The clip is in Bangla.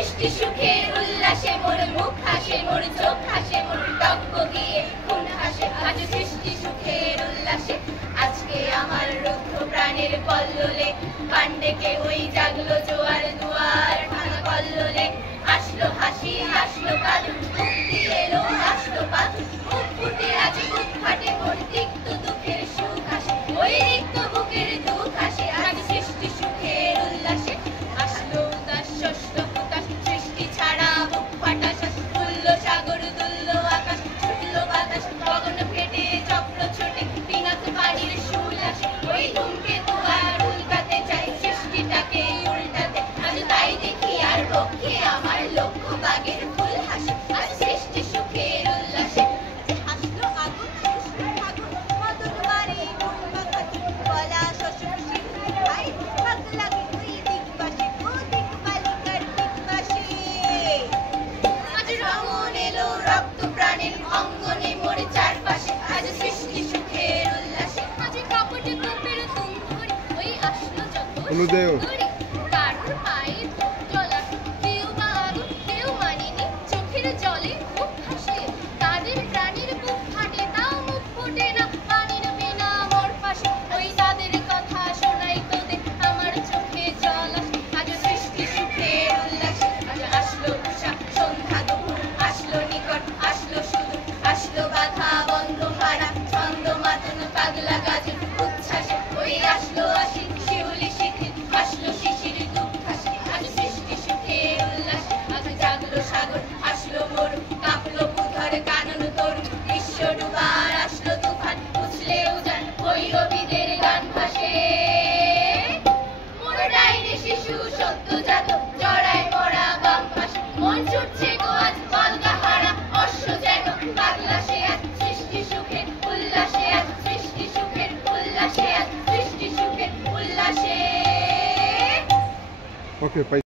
সৃষ্টি সুখের উল্লাসে মোর মুখ হাসে, মোর চোখ হাসে, মোর টকবগিয়ে খুন হাসে। আজ সৃষ্টি সুখের উল্লাসে, আজকে আমার রুদ্ধ প্রাণের কল্লোলে পাণ্ডেকে ওই জাগলো জোয়ার দুয়ার ভাঙা কল্লোলে। আসলো হাসি, আসলো কাঁদুন, মুক্তি এলো, আসলো পাথর, মুখ ফুটে আজ বুক ফাটে, মোর তিক্ত দুঃখের সুখ হাসে, ওই রিক্ত বুকের দুঃখ হাসে। আজ সৃষ্টি সুখের উল্লাসে, আসলো উদাস ষষ্ঠ হুতাশ, সৃষ্টি ছাড়া বুক ফাটা শ্বাস, তুল্য সাগর তুল্য আকাশ, ছুটল বাতাস গগন ফেটে, চক্র ছোটে, পিনাক পানির সুল আসে, ওই ধূমকেতু আর উল্কাতে চাই সৃষ্টিটাকে উল্টাতে। আজ তাই দেখি আর পক্ষে আমার লক্ষ্য বাগের ফুল হাসে। আজ সৃষ্টি সুখের উল্লাসে, আসলো আগুন উষ্ণ ফাগুন, মদন বাড়ি মন মাখাতি, গলা শ্বশুর শিখে ভাই ভাগ লাগে ওই দিক পাশে, ও দিক বালিকার দিক পাশে। আজ রঙন এলো রক্ত প্রাণের অঙ্গনে মোর চারপাশে, আজ সৃষ্টি সুখের উল্লাসে। আজ কপট রূপের তুমধুরি, ওই আসলো যত সুন্দরী, কারোর পায়ে জলা, কেউ বা আগুন কেউ মানেনি, চোখের জলে মুখ হাসে, তাদের প্রাণীর বুক ফাটে, তাও মুখ ফোটে না, পানির বিনা মোর পাশে, ওই তাদের কথা শোনাই তোদের আমার চোখে জল আসে। আজ সৃষ্টি সুখের উল্লাসে, আজ আসলো উষা সন্ধ্যা দুপুর, আসলো নিকট, আসলো সুদূর, আসলো বাধা বন্ধ হারা, ছন্দ মাতন পাগলা গাজন উচ্ছ্বাসে, ওই আসলো আসি শিউলি শিথিল, আসলো শিশির দুঃখ হাসে। আজ সৃষ্টি সুখের উল্লাসে, আজ জাগলো সাগর, আসলো মরু, কাঁপলো ভূধর কানন তরু, বিশ্ব ডুবার আসলো তুফান, উছলে উজান ভৈরবীদের গান ভাসে। মোর ডাইনি শিশু সদ্যজাত, জড়ায় মরা বাম পাশে, মন ছুটছে গো আজ অলগা হারা, অশ্ব যেন পাগলা সে। আজ সৃষ্টি সুখের উল্লাসে, আজ সৃষ্টি সুখের উল্লাসে, আজ সৃষ্টি সুখের উল্লাসে। ওকে।